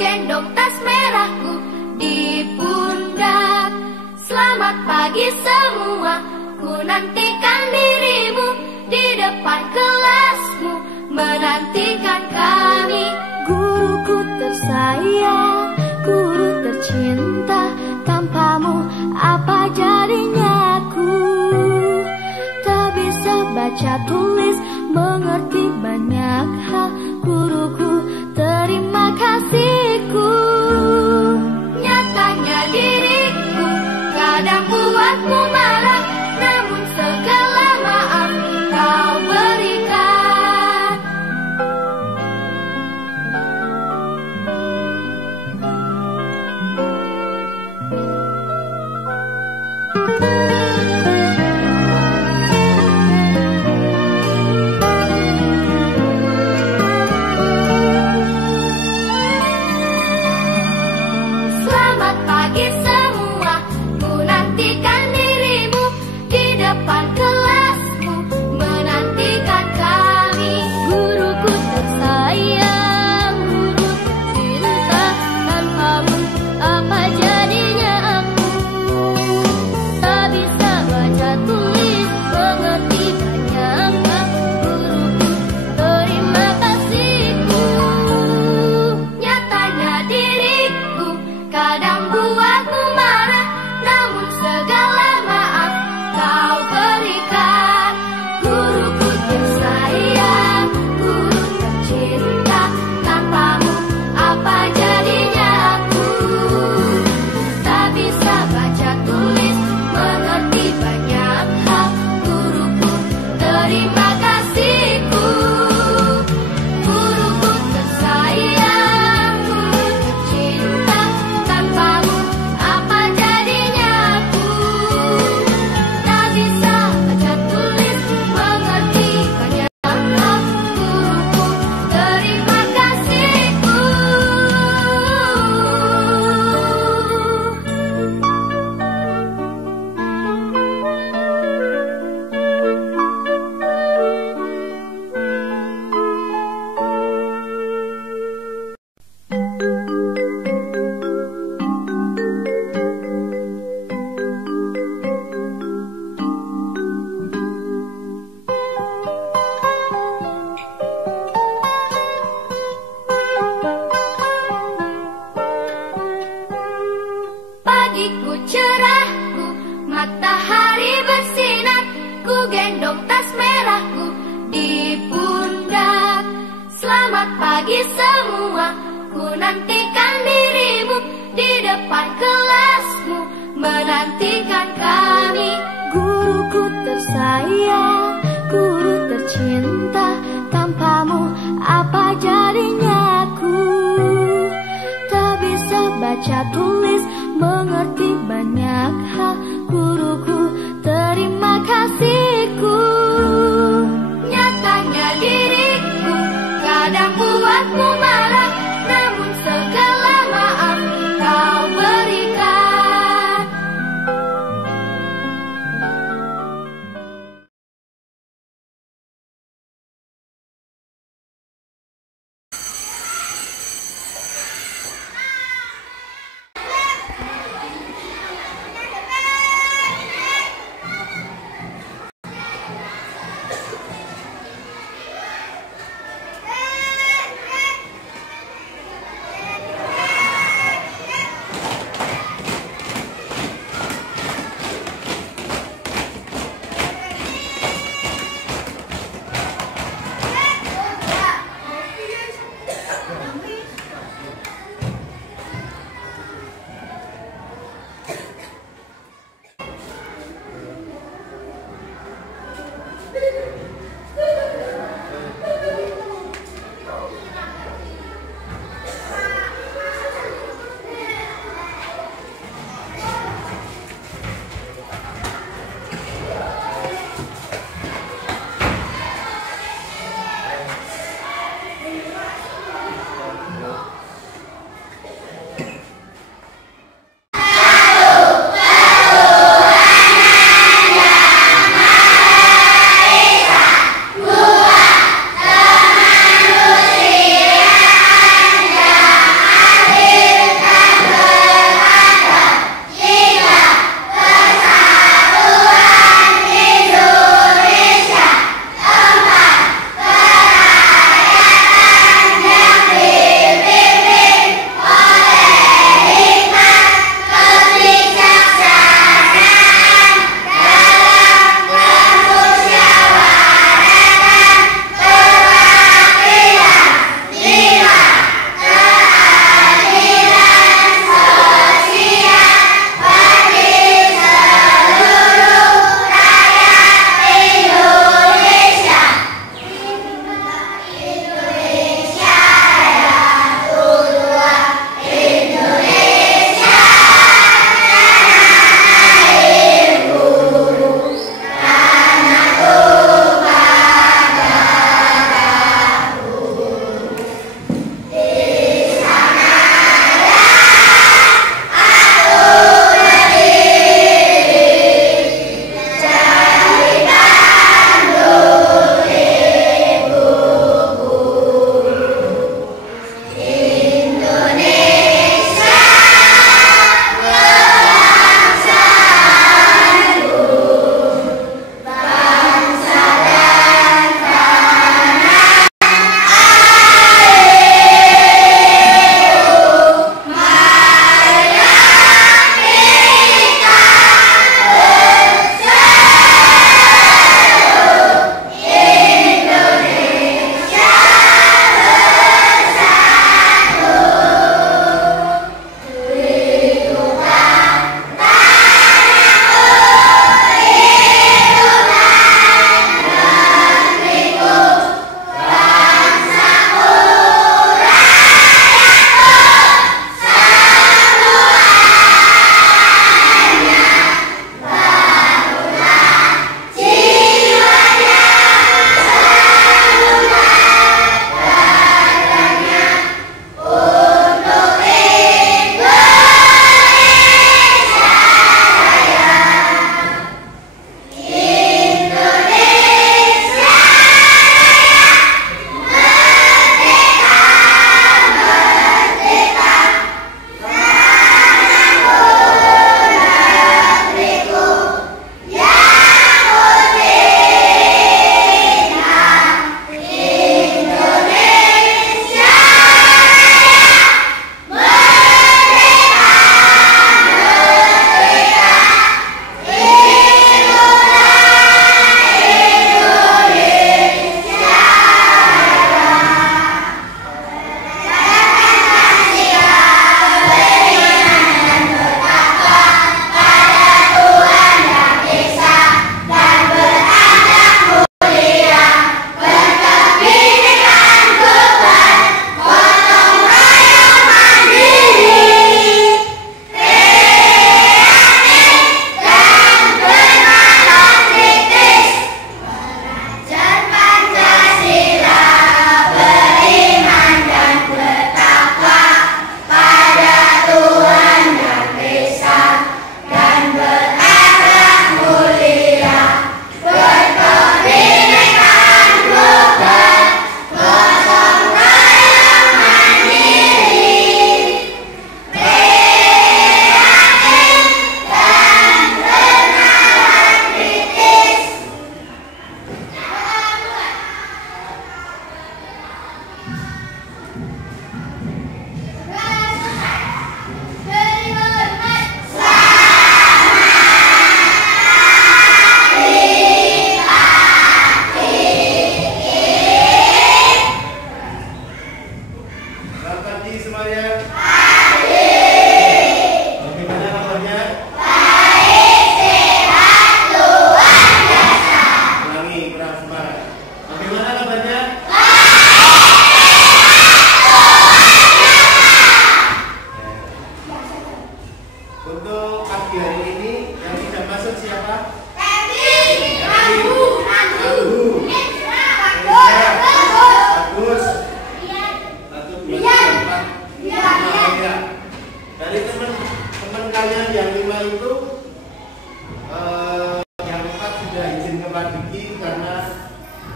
gendong tas merahku di pundak. Selamat pagi semua, ku nantikan dirimu di depan kelasmu, menantikan kami. Guruku tersayang, guru tercinta, tanpamu apa jadinya aku? Tak bisa baca tulis, mengerti banyak hal. Guruku, terima kasihku. Nyatanya diriku kadang buatmu marah, namun segala maaf kau berikan. Selamat pagi semua, ku nantikan dirimu di depan kelasmu, menantikan kami. Guruku tersayang, guru tercinta, tanpamu apa jadinya aku? Tak bisa baca tulis, mengerti banyak hal. Guruku, terima kasihku. Nyatanya diriku kadang buatmu marah, namun segala maaf kau berikan. Guruku tersayang, guru tercinta, tanpamu apa jadinya aku? Tak bisa baca tulis, mengerti banyak hal. Guruku, terima kasihku. Guruku tersayang, guru tercinta, tanpamu apa jadinya aku? Tak bisa baca tulis, mengerti banyak hal. Guruku, terima kasihku. Pagiku cerahku, matahari bersinar, ku gendong tas merahku di pundak. Selamat pagi semua, ku nantikan dirimu di depan kelasmu, menantikan kami. Guruku tersayang, guru tercinta, tanpamu apa jadinya aku? Tak bisa baca tulis, mengerti banyak hal. Guruku, terima kasihku. Nyatanya diriku kadang buatmu marah, namun segala maaf kau berikan.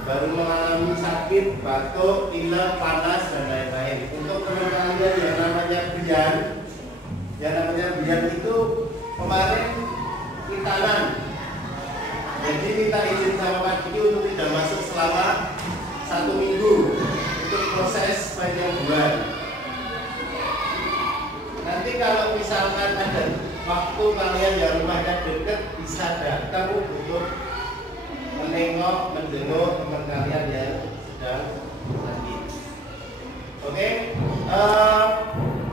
baru mengalami sakit, batuk, pilek, panas dan lain-lain. Untuk teman-teman yang namanya Bian itu kemarin Kitanan. Jadi minta izin sama Pak Diki untuk tidak masuk selama 1 minggu untuk proses penyembuhan. Nanti kalau misalkan ada waktu kalian yang rumahnya dekat bisa datang untuk menjenguk teman kalian yang sedang sakit. Oke,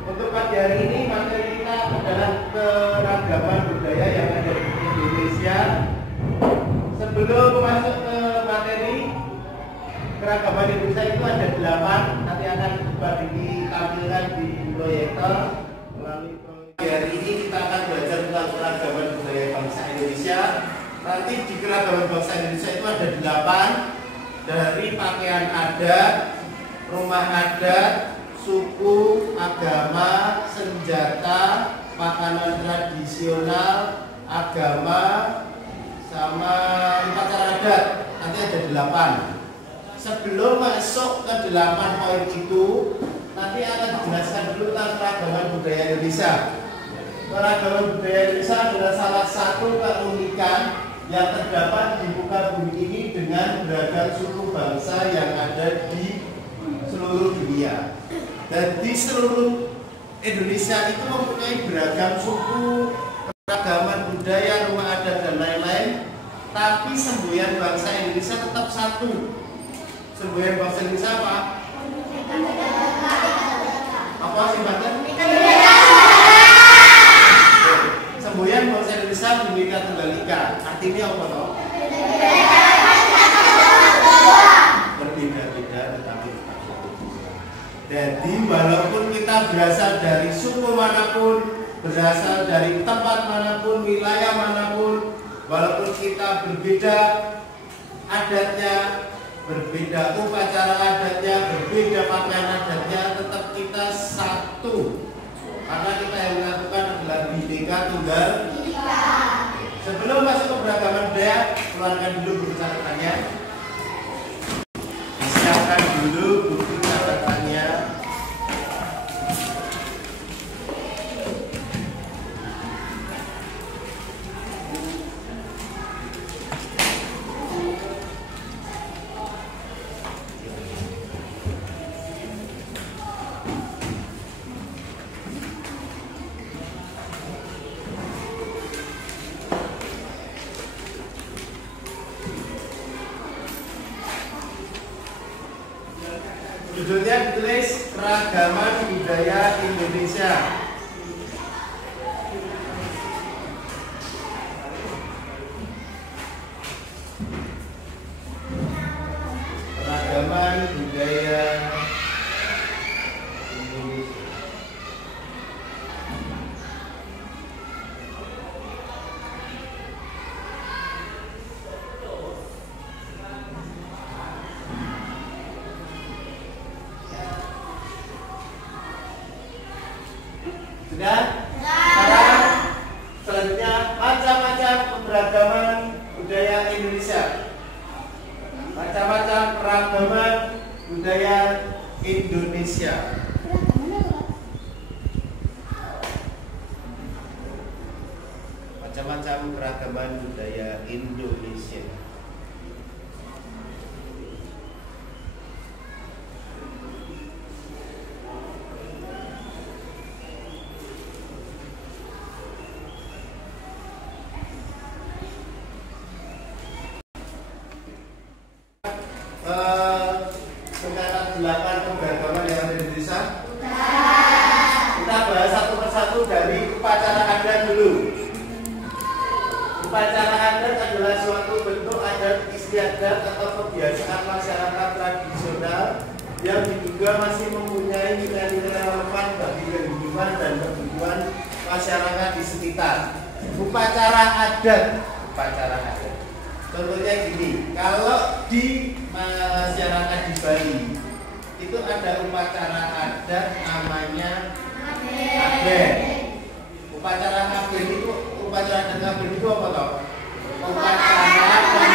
untuk pagi hari ini materi kita adalah keragaman budaya yang ada di Indonesia. Sebelum masuk ke materi keragaman Indonesia itu ada 8, nanti akan ditampilkan di proyektor melalui proyektor. Hari ini kita akan belajar tentang keragaman budaya bangsa Indonesia. Nanti di keragaman bangsa Indonesia itu ada 8, dari pakaian adat, rumah adat, suku, agama, senjata, makanan tradisional, agama, sama upacara adat. Nanti ada 8. Sebelum masuk ke 8 poin itu, nanti akan dijelaskan dulu tentang keragaman budaya Indonesia. Keragaman budaya Indonesia adalah salah satu keunikan yang terdapat di muka bumi ini dengan beragam suku bangsa yang ada di seluruh dunia. Dan di seluruh Indonesia itu mempunyai beragam suku, keragaman budaya, rumah adat dan lain-lain. Tapi semboyan bangsa Indonesia tetap satu. Semboyan bangsa Indonesia apa? Apa sih Mbak? Semboyan bangsa Indonesia Bhinneka Tunggal Ika. Artinya apa toh? Berbeda-beda tetapi tetap satu. Jadi walaupun kita berasal dari suku manapun, berasal dari tempat manapun, wilayah manapun, walaupun kita berbeda adatnya, berbeda upacara adatnya, berbeda pakaian adatnya, tetap kita satu. Karena kita yang melakukan adalah Bhinneka Tunggal Ika. Sebelum masuk ke beragaman budaya, keluarkan dulu buku catatannya. Siapkan dulu buku catatannya. Judulnya ditulis Keragaman Budaya Indonesia. Keragaman Budaya Indonesia. Sudah? Sekarang selanjutnya macam-macam keberagaman budaya Indonesia. Macam-macam keragaman budaya Indonesia. Macam-macam keragaman budaya Indonesia. Sekarang 8 keberagaman yang ada di Indonesia. Kita bahas satu persatu dari upacara adat dulu. Upacara adat adalah suatu bentuk adat istiadat atau kebiasaan masyarakat tradisional yang diduga masih mempunyai nilai-nilai relevan bagi kehidupan dan kebutuhan masyarakat di sekitar. Upacara adat. Contohnya gini, kalau di masyarakat di Bali itu ada upacara adat namanya Ngaben. Upacara Ngaben itu, upacara adat Ngaben itu apa toh? Upacara pembakaran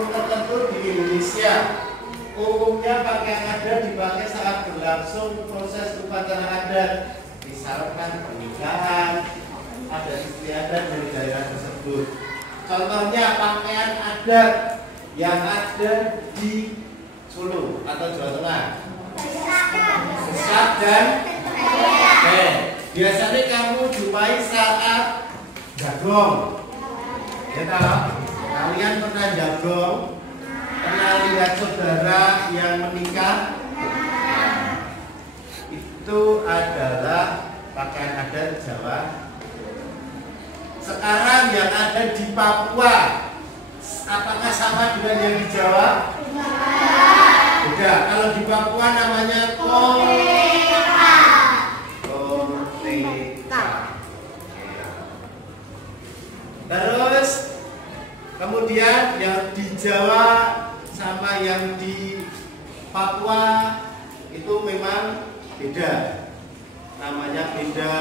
umum tertentu di Indonesia. Umumnya pakaian adat dipakai saat berlangsung proses upacara adat, misalkan pernikahan, ada istri adat dari daerah tersebut. Contohnya pakaian adat yang ada di Solo atau Jawa Tengah. Besar dan biasanya kamu jumpai saat jagong. Ya tahu? Kalian pernah jagong? Pernah lihat saudara yang menikah? Itu adalah pakaian adat Jawa. Sekarang yang ada di Papua, apakah sama dengan yang di Jawa? Beda. Kalau di Papua namanya koleka. Terus kemudian yang di Jawa sama yang di Papua itu memang beda. Namanya beda,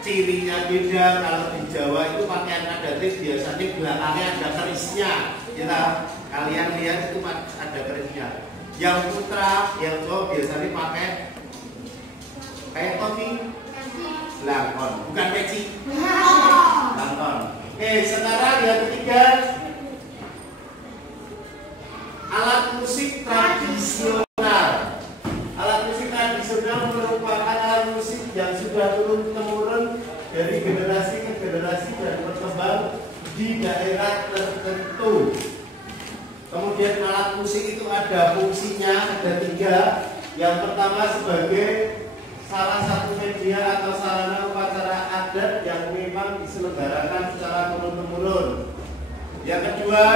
cirinya beda. Kalau di Jawa itu pakaian adat biasanya belakangnya ada kerisnya. Ya, kalian lihat itu ada kerisnya. Yang putra, yang cowok biasanya pakai kayak topi langkon, bukan peci. Langkon. Oke, sekarang yang ketiga, alat musik tradisional. Alat musik tradisional merupakan alat musik yang sudah turun-temurun dari generasi ke generasi dan berkembang di daerah tertentu. Kemudian alat musik itu ada fungsinya, ada 3. Yang pertama sebagai salah satu media atau sarana upacara adat yang memang diselenggarakan secara turun-temurun. Yang kedua,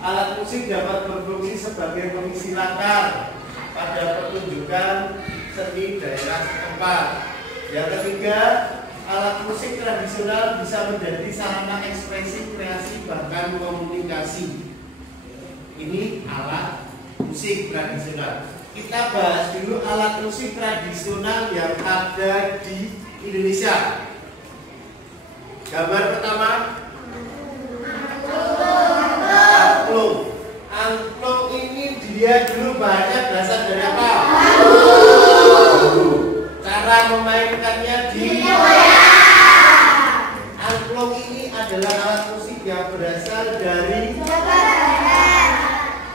alat musik dapat berfungsi sebagai pengisi latar pada pertunjukan seni daerah setempat. Yang ketiga, alat musik tradisional bisa menjadi sarana ekspresi, kreasi, bahkan komunikasi. Ini alat musik tradisional. Kita bahas dulu alat musik tradisional yang ada di Indonesia. Gambar pertama, angklung. Angklung ini dia dulu bahannya berasal dari apa? Cara memainkannya di angklung ini adalah alat musik yang berasal dari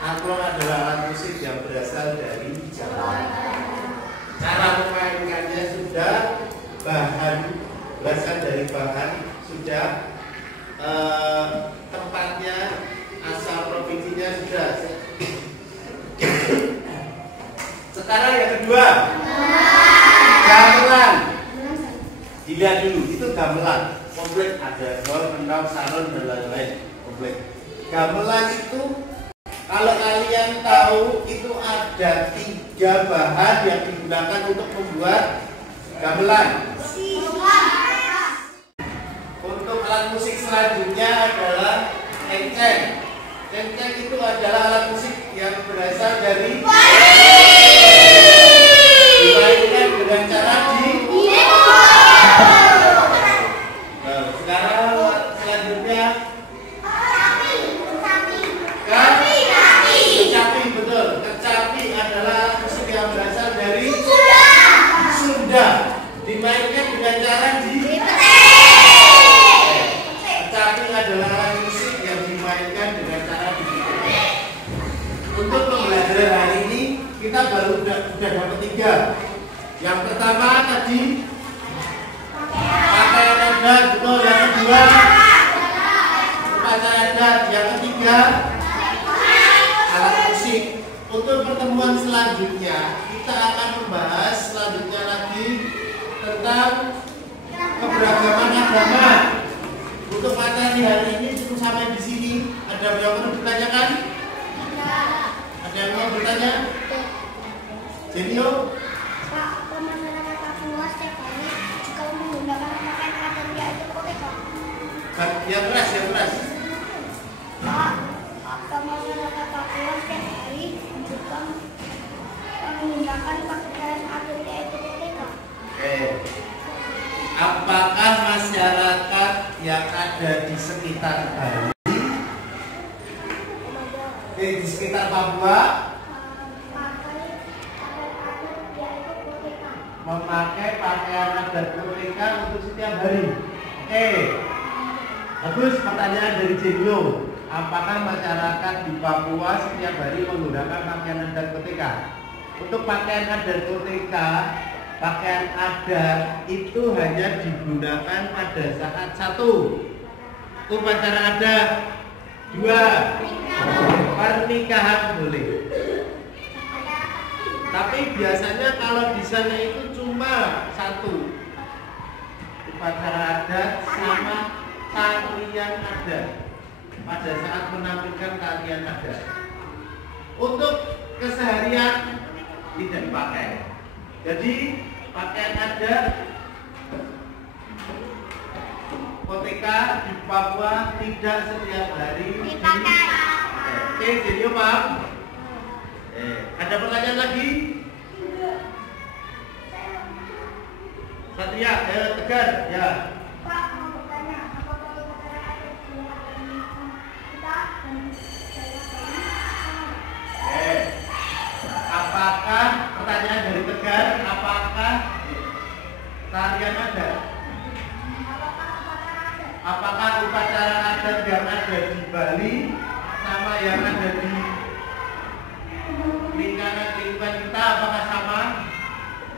angklung adalah alat musik yang berasal dari Jawa. Cara memainkannya sudah berasal dari bahan, sudah tempatnya, asal provinsinya sudah. Sekarang yang kedua, gamelan. Dilihat dulu, itu gamelan komplit, ada gol, kendang, sarung dan lain-lain komplit. Gamelan itu kalau kalian tahu itu ada 3 bahan yang digunakan untuk membuat gamelan. Untuk alat musik selanjutnya adalah enceng. Enceng itu adalah alat musik yang berasal dari dimainkan dengan cara sekarang selanjutnya kecapi, betul. Kecapi adalah alat musik yang berasal dari Sunda. Dimainkan dengan cara kecapi adalah alat musik yang dimainkan dengan cara Untuk pembelajaran hari ini kita baru sudah dapat 3. Yang pertama tadi pakaian adat, betul. Yang kedua upacara adat. Yang ketiga alat musik. Untuk pertemuan selanjutnya kita akan membahas selanjutnya lagi tentang keberagaman agama. Untuk materi hari ini cukup sampai di sini. Ada yang perlu ditanyakan? Ada yang mau bertanya? Jenio? Pak, masyarakat Papua setiap hari jika menggunakan pakaian adat yaitu boleh, Pak? Yang keras, yang keras. Pak, masyarakat Papua setiap hari jika menggunakan pakaian adat yaitu boleh, Pak? Apakah masyarakat yang ada di sekitar Bali di sekitar Papua memakai pakaian adat Kutika untuk setiap hari. Oke. Bagus, pertanyaan dari Jenglo. Apakah masyarakat di Papua setiap hari menggunakan pakaian adat Kutika? Untuk pakaian adat Kutika, pakaian adat itu hanya digunakan pada saat 1. Upacara adat, 2. Pernikahan boleh. Tapi biasanya kalau di sana itu cuma 1. Upacara adat sama tarian adat pada saat menampilkan tarian adat. Untuk keseharian tidak dipakai. Jadi pakaian adat Kutika di Papua tidak setiap hari dipakai. Oke, jadi paham? Ada pertanyaan lagi? Satria, Tegar, ya. Pak, mau bertanya, apakah upacara adat dilakukan kita dan Apakah pertanyaan dari Tegar? Apakah tarian adat? Apakah upacara adat yang ada di Bali sama yang ada di lingkungan kita apakah sama?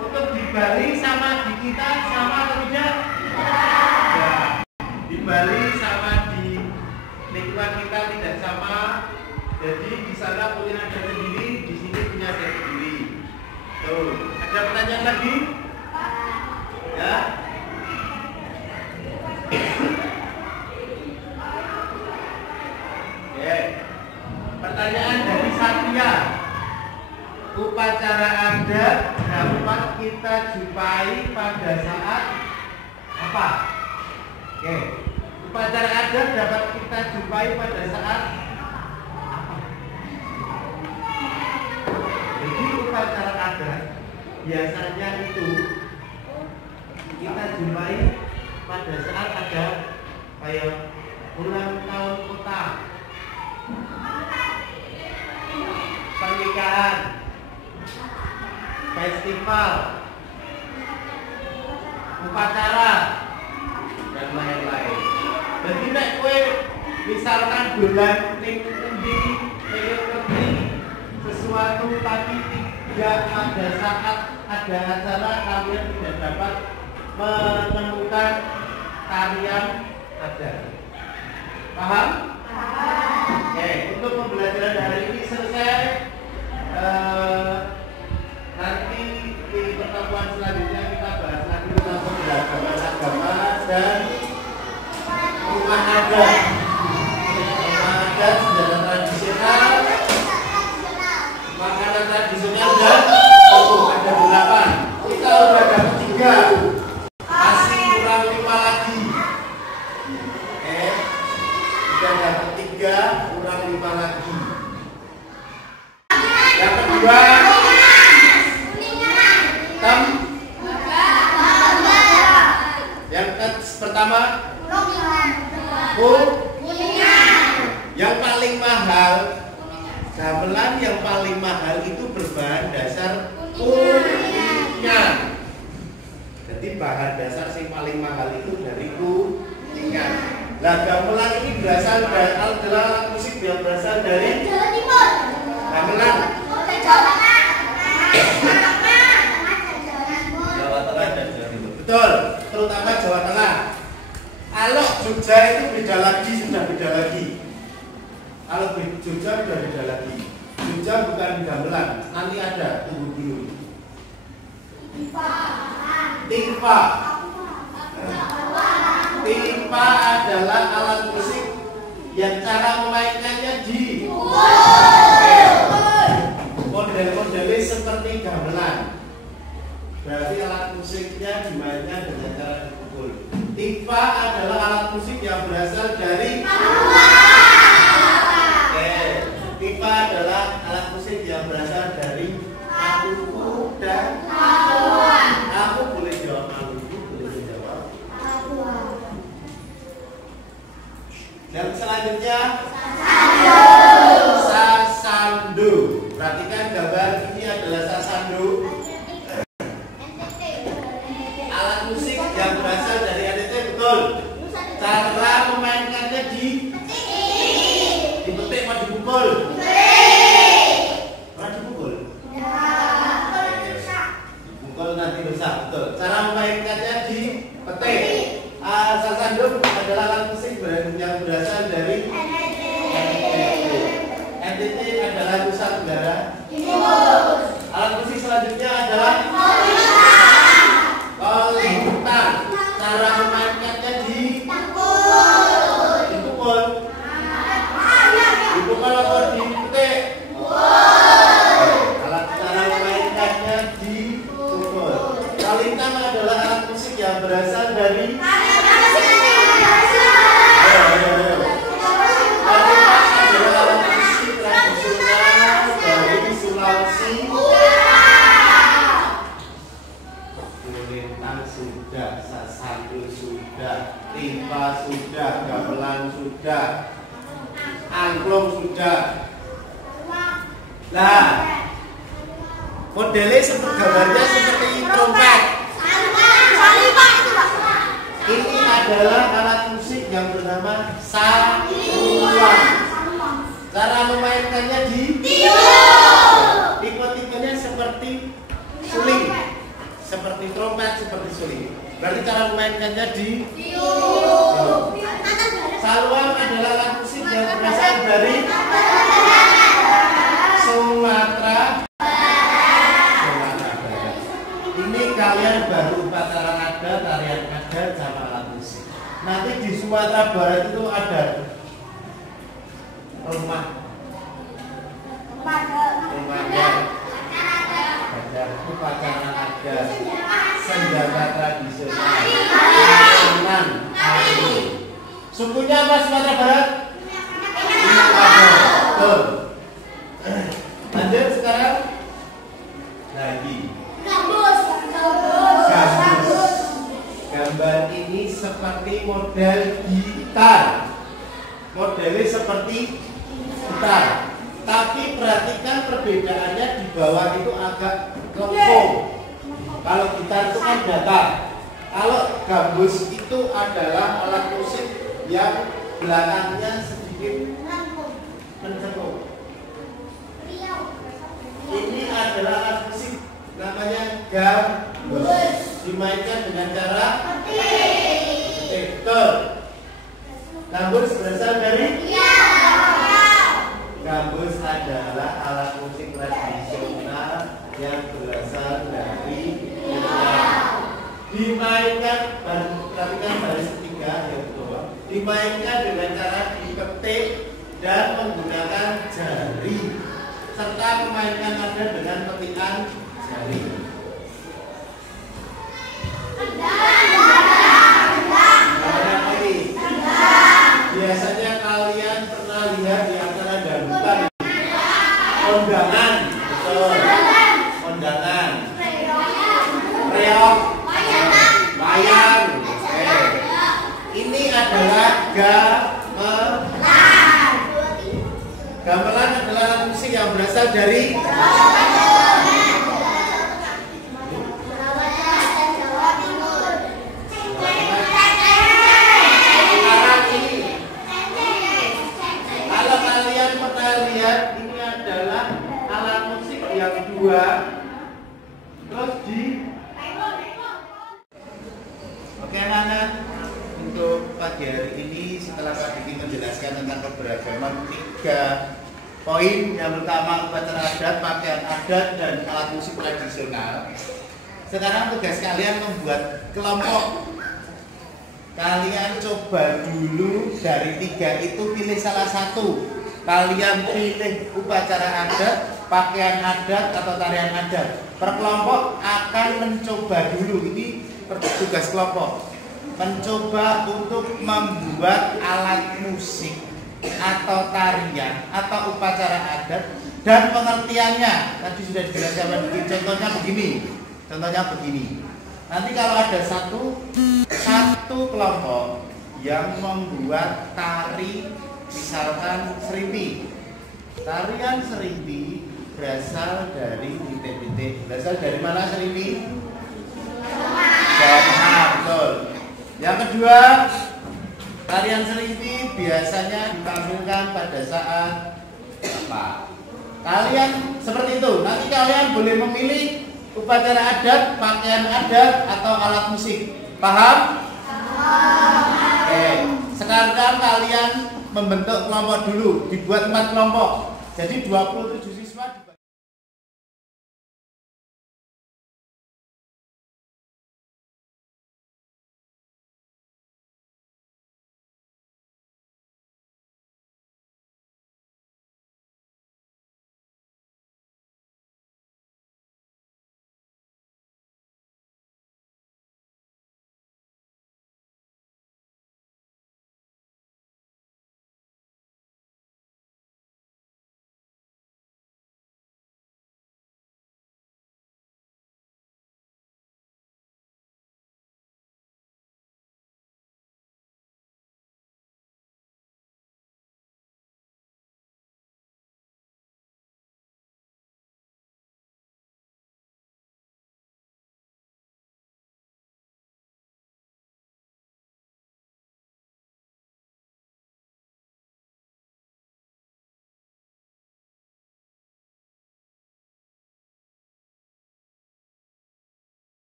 Untuk di Bali sama di kita sama atau tidak? Ya. Di Bali sama di lingkungan kita tidak sama. Jadi di sana punya adat sendiri, di sini punya adat sendiri. Tuh, ada pertanyaan lagi? Ya. Oke. Pertanyaan dari Satria. Upacara adat dapat kita jumpai pada saat apa? Oke. Upacara adat dapat kita jumpai pada saat apa? Jadi upacara adat biasanya itu kita jumpai pada saat ada kayak ulang tahun kota, pernikahan, festival, upacara, dan lain-lain. Jadi nek kowe misalkan bulan ning endi ngerti sesuatu tapi tidak pada saat ada acara kalian tidak dapat menemukan tarian adat. Paham? Oke, untuk pembelajaran hari ini selesai. Nanti di pertemuan selanjutnya kita bahas lagi tentang keberagaman agama dan rumah adat. Rumah adat sejarah tradisional, makanan tradisional dan ada 8. Kita udah dapat 3. Masih kurang 5 lagi. Oke, kita dapat 3, kurang 5 lagi. Yang kedua, yang pertama, yang paling mahal, gamelan yang paling mahal itu berbahan dasar kuningan. Jadi bahan dasar yang paling mahal itu dari kuningan. Nah, gamelan ini berasal dari adalah musik yang berasal dari gamelan. Jawa Tengah dan Jawa Timur. Betul, terutama Jawa Tengah. Kalau Jogja itu beda lagi, sudah beda lagi. Kalau Jogja sudah beda lagi. Jogja bukan gamelan, nanti ada, tunggu dulu. Timpa. Timpa adalah alat musik yang cara memainkannya di model-modelnya seperti gamelan. Berarti alat musiknya dimainkan dengan cara dipukul. Timpa adalah alat musik yang berasal dari Timpa adalah alat musik yang berasal dari Maluku dan aku boleh jawab Maluku, boleh jawab. Dan selanjutnya dipukul? Pernah dipukul? Dipukul nanti rusak, betul. Cara memainkannya dipetik. Sasandum adalah alat musik yang berasal dari NTT adalah Nusa Tenggara Timur. Alat musik selanjutnya adalah kolintang. Cara memainkannya dipukul. Dipukul atau dipetik? Cara memainkannya dipukul. Kolintang adalah alat musik yang berasal dari sudah, sasandul sudah, timpa sudah, gamelan sudah, angklung sudah. Nah, modelnya gambarnya seperti trompet. Ini adalah alat musik yang bernama saluang. Cara memainkannya tipe-tipenya seperti suling, seperti trompet, seperti suling. Berarti cara memainkannya saluang adalah alat musik yang berasal dari Sumatera Barat. Ini kalian baru upacara ada, tarian ada, sama alat musik. Nanti di Sumatera Barat itu ada rumahnya, ada upacara ada, senjata tradisional, tenan, sukunya apa Sumatera Barat? Betul. Lanjut sekarang lagi. Gambus. Gambar ini seperti model gitar. Modelnya seperti gitar. Tapi perhatikan perbedaannya, di bawah itu agak lengkung. Kalau gitar itu kan datar. Kalau gambus itu adalah alat musik yang belakangnya sedikit mencekuk. Ini adalah alat musik namanya gambus. Dimainkan dengan cara betul. Gambus berasal dari gambus adalah alat musik tradisional yang berasal dari dimainkan, perhatikan baris ketiga ya betul. Dimainkan dengan cara dipetik dan menggunakan jari, serta memainkan nada dengan petikan jari. Biasanya kalian pernah lihat di acara dangdutan, kondangan, betul, kondangan, reok, wayang. Ini adalah gamelan. Gamelan adalah alat musik yang berasal dari ini adalah alat musik yang dua. Terus Oke anak-anak, untuk pagi hari ini setelah Pak Diki menjelaskan tentang keberagaman 3 poin. Yang pertama upacara adat, pakaian adat, dan alat musik tradisional. Sekarang tugas kalian membuat kelompok. Kalian coba dulu dari 3 itu pilih salah satu. Kalian pilih upacara adat, pakaian adat, atau tarian adat. Per kelompok akan mencoba dulu, ini tugas kelompok, mencoba untuk membuat alat musik atau tarian atau upacara adat dan pengertiannya. Tadi sudah dijelaskan, contohnya begini. Nanti kalau ada satu kelompok yang membuat tari, misalkan serimpi. Tarian serimpi berasal dari titik-titik. Berasal dari mana serimpi? Jawa Tengah, betul. Yang kedua, tarian serimpi biasanya ditampilkan pada saat Nah, kalian seperti itu. Nanti kalian boleh memilih upacara adat, pakaian adat, atau alat musik. Paham? Oke. Sekarang kalian membentuk kelompok dulu. Dibuat 4 kelompok. Jadi 27 siswa.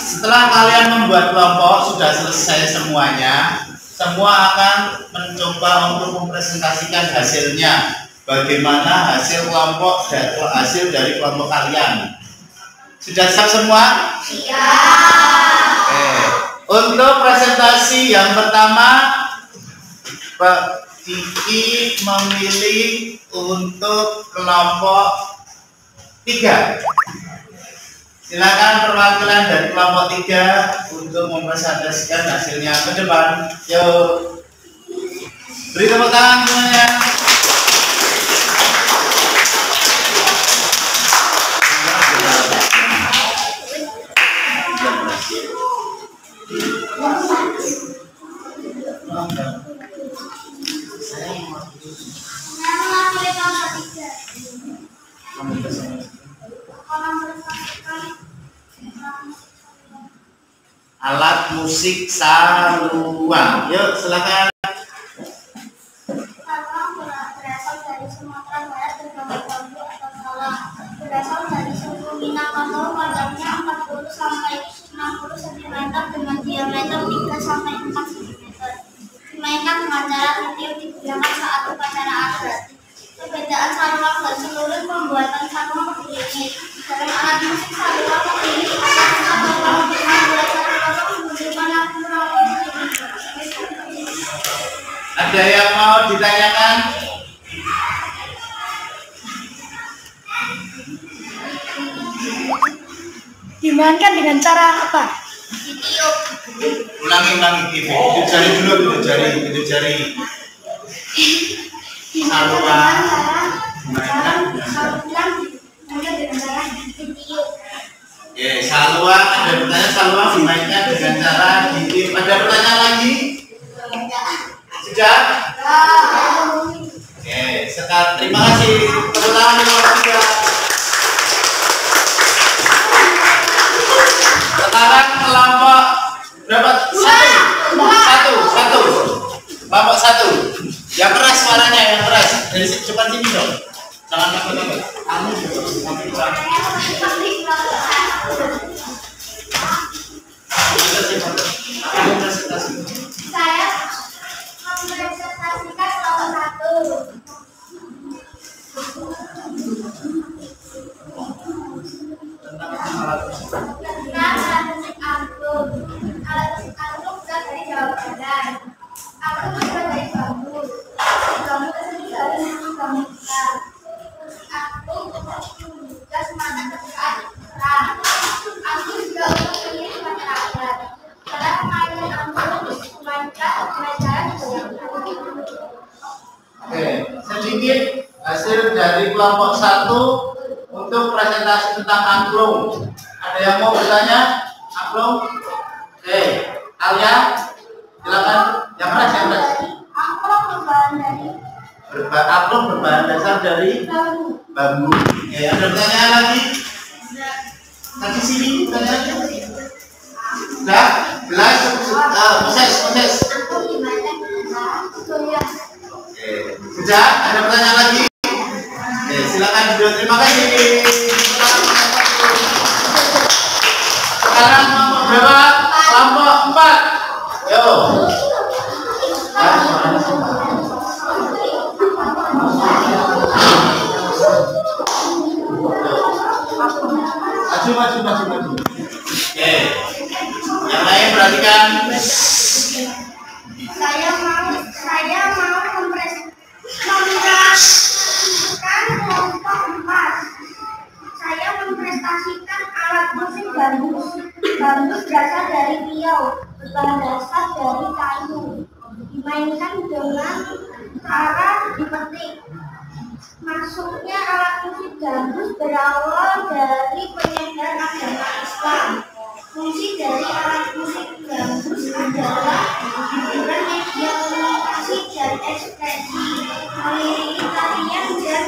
Setelah kalian membuat kelompok sudah selesai semuanya, semua akan mencoba untuk mempresentasikan hasilnya. Bagaimana hasil kelompok dan hasil dari kelompok kalian? Sudah siap semua? Siap. Oke. Untuk presentasi yang pertama, Pak Kiki memilih untuk kelompok 3. Silakan perwakilan dari kelompok 3 untuk mempresentasikan hasilnya ke depan. Yuk, beri tepuk tangan semuanya. Alat musik saluang. Yuk, silakan. Saluang berasal dari Sumatera Barat, terdapat bambu atau salah. Berasal dari suku Minangkabau, panjangnya 40 sampai 60 cm dengan diameter 3 sampai 4 cm. Dimainkan dengan cara tiup digunakan saat upacara adat. Perbedaan saluang dan seluruh pembuatan saluang begini. Dalam alat musik saluang begini atau ada yang mau ditanyakan? Dimainkan dengan cara apa? Ditiup. Ulangi, hidup jari dulu, hidup jari. Saluang. Oke, saluang. Ada pertanyaan saluang dimainkan dengan cara ditiup. Ada pertanyaan lagi? Sudah? Oke, sekarang terima kasih. Tepuk tangan kelompok 3. Sekarang kelompok berapa? Satu. Kelompok 1. Yang keras suaranya, yang keras. Dari depan sini dong. Jangan takut-takut. Kamu saya mempresentasikan kelompok 1. Tentang alat musik angklung. Alat musik angklung berasal dari Jawa Barat. Angklung berasal dari bambu. Bambu tersebut dari bambu besar. Angklung juga semacam kesukaan perang. Angklung juga untuk mengiring upacara adat. Cara pemainan angklung dimainkan dengan cara digoyangkan. Oke, sedikit hasil dari kelompok 1 untuk presentasi tentang angklung. Ada yang mau bertanya? Angklung? Oke, Alia, silakan. Yang keras. Angklung berbahan dari Angklung berbahan dasar dari bambu. Oke, ada pertanyaan lagi? Tadi sini pertanyaannya. Sudah? Jelas? Proses. Sudah? Ada pertanyaan lagi? Oke, silakan duduk. Terima kasih. Sekarang kelompok berapa? Kelompok 4. Yo. Maju. Oke. Yang lain perhatikan. Saya mau mempresentasikan kelompok 4. Saya memprestasikan alat musik gambus. Gambus berasal dari Riau, berbahan dasar dari kayu. Dimainkan dengan cara dipetik. Masuknya alat musik gambus berawal dari penyebaran agama Islam. Fungsi dari alat musik gambus adalah hiburan, media komunikasi dan ekspresi, mengiringi tarian dan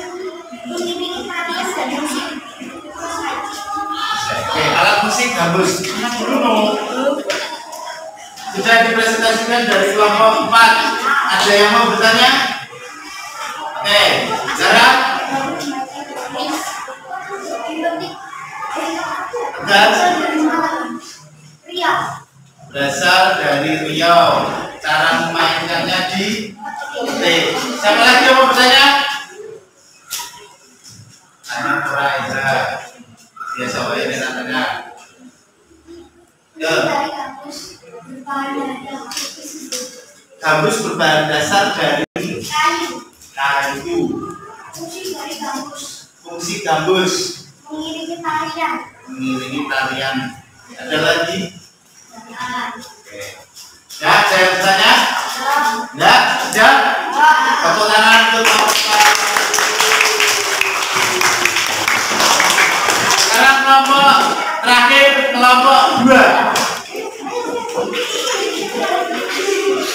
musik. Oke, alat musik gambus. Sudah dipresentasikan dari kelompok 4. Ada yang mau bertanya? Oke, Zara. Berasal dari Riau. Cara memainkannya di petik. Siapa lagi yang mau bertanya? Anak Raiza. Biasa wae nek tanya. Gambus berbahan dasar dari kayu. Fungsi gambus mengiringi tarian. Ada lagi? Oke. Ya, saya bertanya? Ya, sudah? Tepuk tangan untuk kelompok. Sekarang kelompok terakhir, kelompok 2.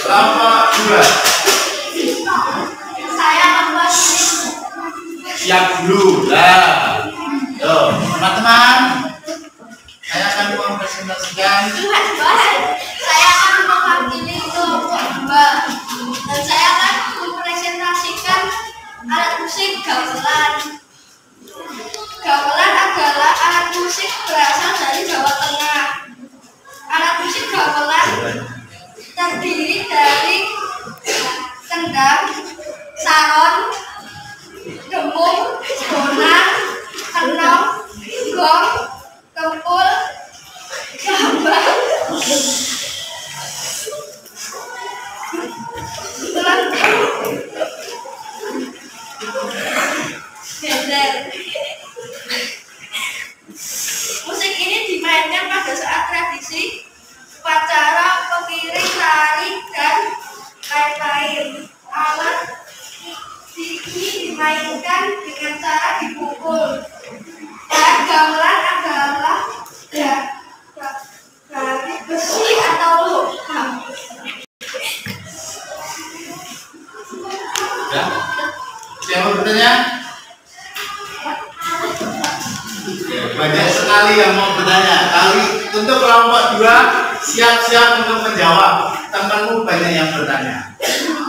Kelompok 2. Saya membuat Siap dulu. Nah, tuh, teman-teman, saya akan mempresentasikan. Saya akan mewakili kelompok 2 dan saya akan mempresentasikan alat musik gamelan. Gamelan adalah alat musik berasal dari Jawa Tengah. Alat musik gamelan terdiri dari kendang, saron, demung, bonang, kenong, gong, kempul, gambang, gender. Musik ini dimainkan pada saat tradisi, upacara, pengiring, tari, dan lain-lain. Alat ini dimainkan dengan cara dipukul. Dan gamelan adalah dari besi atau logam. Ya. Siapa mau bertanya? Ya, banyak sekali yang mau bertanya. Kali untuk kelompok 2 siap-siap untuk menjawab. Temanmu banyak yang bertanya.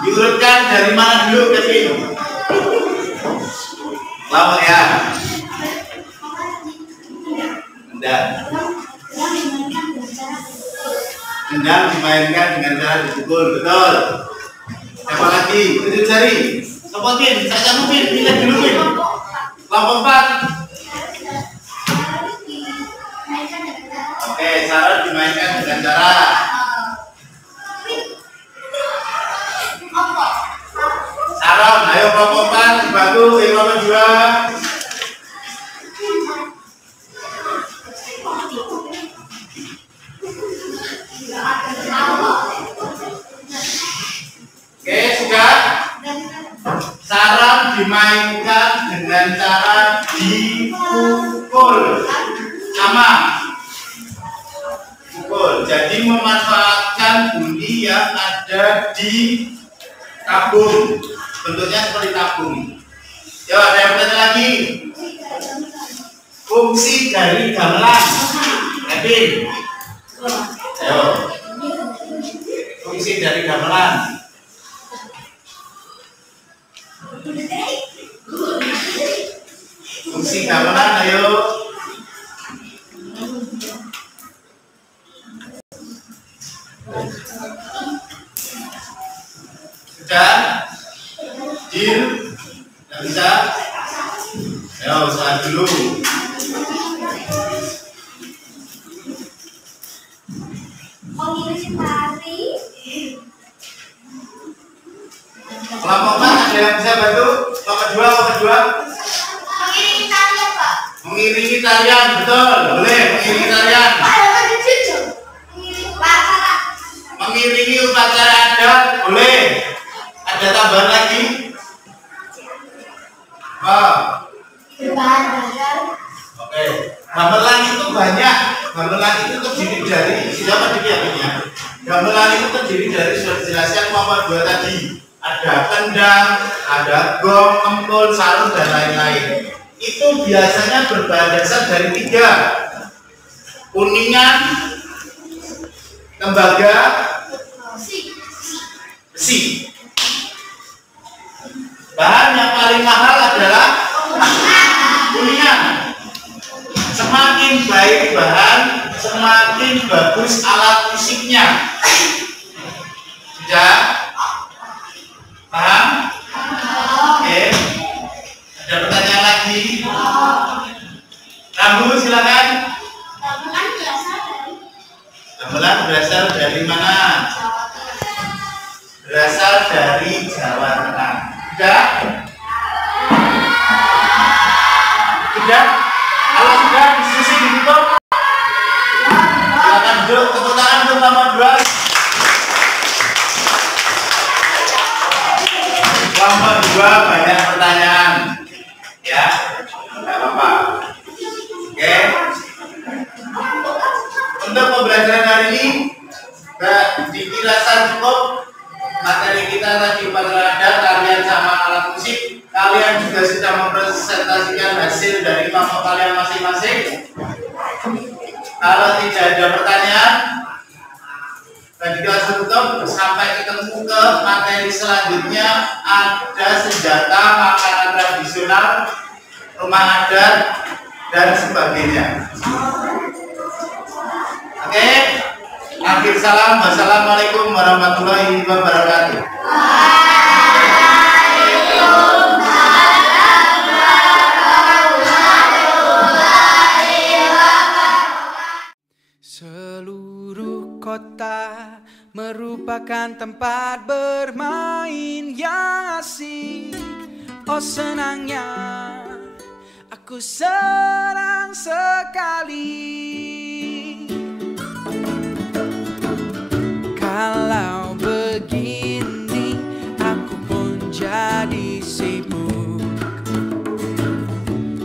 Diurutkan dari mana dulu, Kevin? Kelompok ya. Kendang dimainkan dengan cara dipukul, betul. Siapa lagi? Tunjuk jari. Sopotin, saya mungkin pilih dulu, Pin. Kelompok 4. Oke, cara dimainkan dengan cara saron. Ayo kelompok 4 dibantu kelompok 2. Oke, sudah. Saron dimainkan dengan cara dipukul. Sama. Pukul. Jadi memanfaatkan bunyi yang ada di tabung. Bentuknya seperti tabung. Yo, ada yang bertanya lagi? Fungsi dari gamelan. Kevin. Ayo. Fungsi dari gamelan. isi gamelan ayo. Sudah? Deal? Nggak bisa? Ayo saat dulu. Mengiring tari. Kelompok 4 ada yang bisa bantu? Kelompok 2. Mengiringi tarian, Pak. Mengiringi tarian, betul. Boleh mengiringi tarian. Mengiringi upacara adat, boleh. Ada tambahan lagi? Oh. Oke. Gamelan itu banyak. Gamelan itu terdiri dari siapa ya? Gamelan itu terdiri dari sudah dijelaskan kelompok 2 tadi. Ada kendang, ada gong, empul, sarung dan lain-lain. Itu biasanya berbahan dasar dari 3: kuningan, tembaga, besi. Bahan yang paling mahal adalah kuningan. Semakin baik bahan, semakin bagus alat musiknya. Sudah? Paham? Oke. Ada pertanyaan lagi? Rambu silakan. Gamelan berasal dari mana? Berasal dari Jawa Tengah. Sudah? Sudah? Kalau sudah diskusi ditutup. Silakan duduk, tepuk tangan untuk nomor 2. Nomor 2 banyak pertanyaan. Ya, tidak apa-apa. Oke. Untuk pembelajaran hari ini dirasa cukup. Materi kita tadi upacara adat, tarian sama alat musik. Kalian juga sudah mempresentasikan hasil dari kelompok kalian masing-masing. Kalau tidak ada pertanyaan, tadi kelas tutup. Sampai ketemu ke materi selanjutnya. Ada senjata, makanan tradisional, rumah adat, dan sebagainya. Oke. Akhir salam, wassalamualaikum warahmatullahi wabarakatuh. Seluruh kota merupakan tempat bermain yang asik. Oh senangnya, aku senang sekali. Kalau begini aku pun jadi sibuk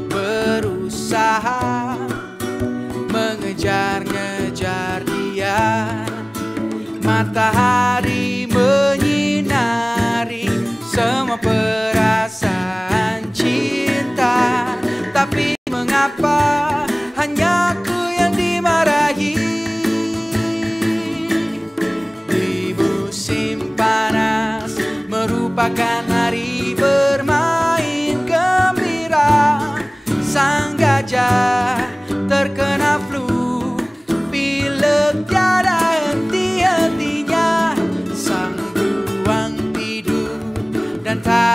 berusaha mengejar-ngejar dia. Matahari menyinari semua perasaan cinta. Tapi mengapa hanya aku yang dimarahi? Panas merupakan hari bermain gembira. Sang gajah terkena flu, pilek tiada henti-hentinya. Sang beruang tidur dan tak